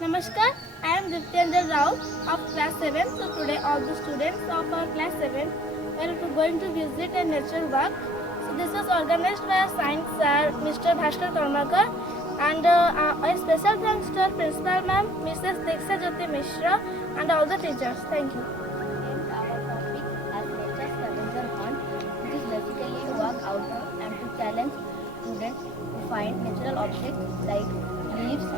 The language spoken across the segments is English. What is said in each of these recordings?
Namaskar, I am Divyendra Rao of class 7. So today all the students of our class 7 are going to visit a nature walk. So this is organized by our science sir, Mr. Bhaskar Karmakar, and a special thanks to our principal ma'am, Mrs. Diksha Jyoti Mishra, and all the teachers. Thank you. And our topic as nature scavenger hunt. It is basically to walk outdoors and to challenge students to find natural objects like leaves,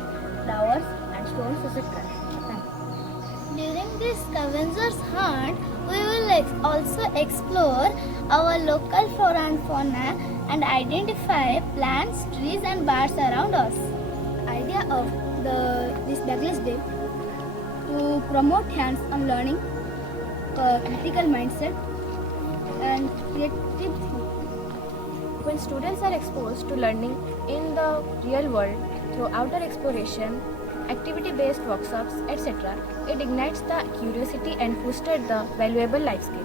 flowers, and stones, etc. During this scavengers hunt, we will also explore our local flora and fauna and identify plants, trees and birds around us. Idea of this Bagless Day to promote hands-on learning, critical mindset, and creative thinking. When students are exposed to learning in the real world through outdoor exploration, activity-based workshops, etc., it ignites the curiosity and fosters the valuable life skill.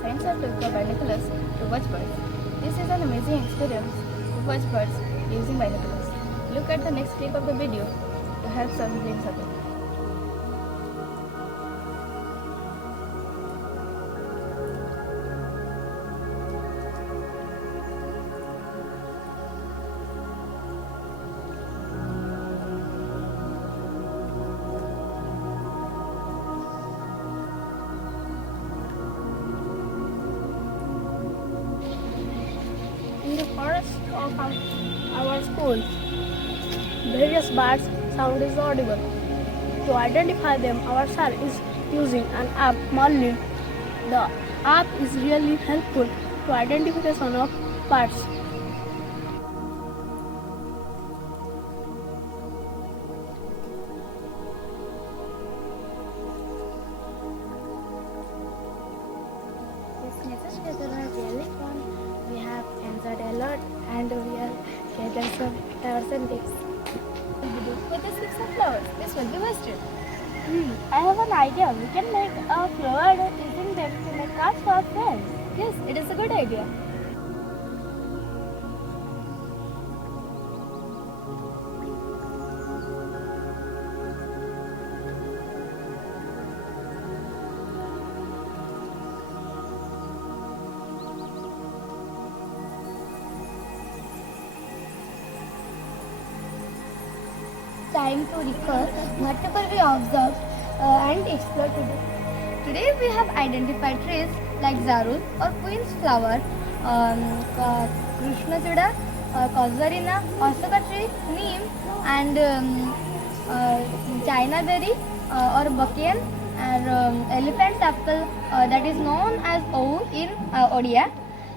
Friends are took the binoculars to watch birds. This is an amazing experience to watch birds using binoculars. Look at the next clip of the video to help some glimpse of it. In the forest of our school, various birds sound is audible. To identify them, our sir is using an app, Molly. The app is really helpful to identification of birds. This nature gather was really fun. We have enjoyed a lot and we have gathered some flowers and tips. With the 6 of flowers, this will be wasted. I have an idea. We can make a flower using them to make cards for our friends. Yes, it is a good idea. Time to recall whatever we observed and explore today. Today we have identified trees like zarul or queen's flower, Krishnachuda, Casuarina, Osaka tree, neem, and China berry or buckian, and elephant's apple that is known as ou in Odia,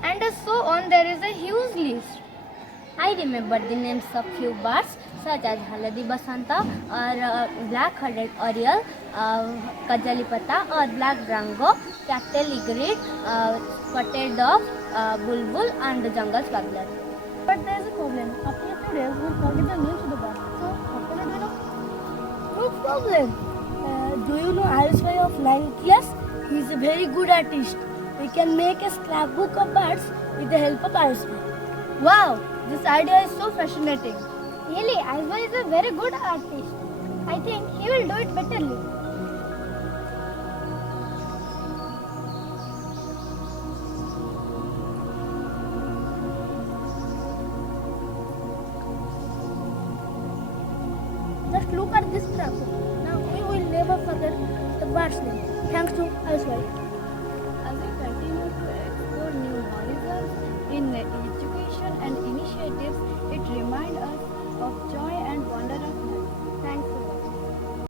and so on. There is a huge list. I remember the names of few birds such as Haladi Basanta or black-headed oriole, Kajalipata or black drango, cattle egret, spotted dove, bulbul and the jungle smuggler. But there is a problem. After a few days, we forget the names of the birds. So, how can I do now? No problem. Do you know SHRI of Lankias? He is a very good artist. We can make a scrapbook of birds with the help of SHRI. Wow! This idea is so fascinating. Really, Aizwa is a very good artist. I think he will do it betterly. Just look at this scrapbook. Now we will never forget the bird's name. Thanks to SHRI.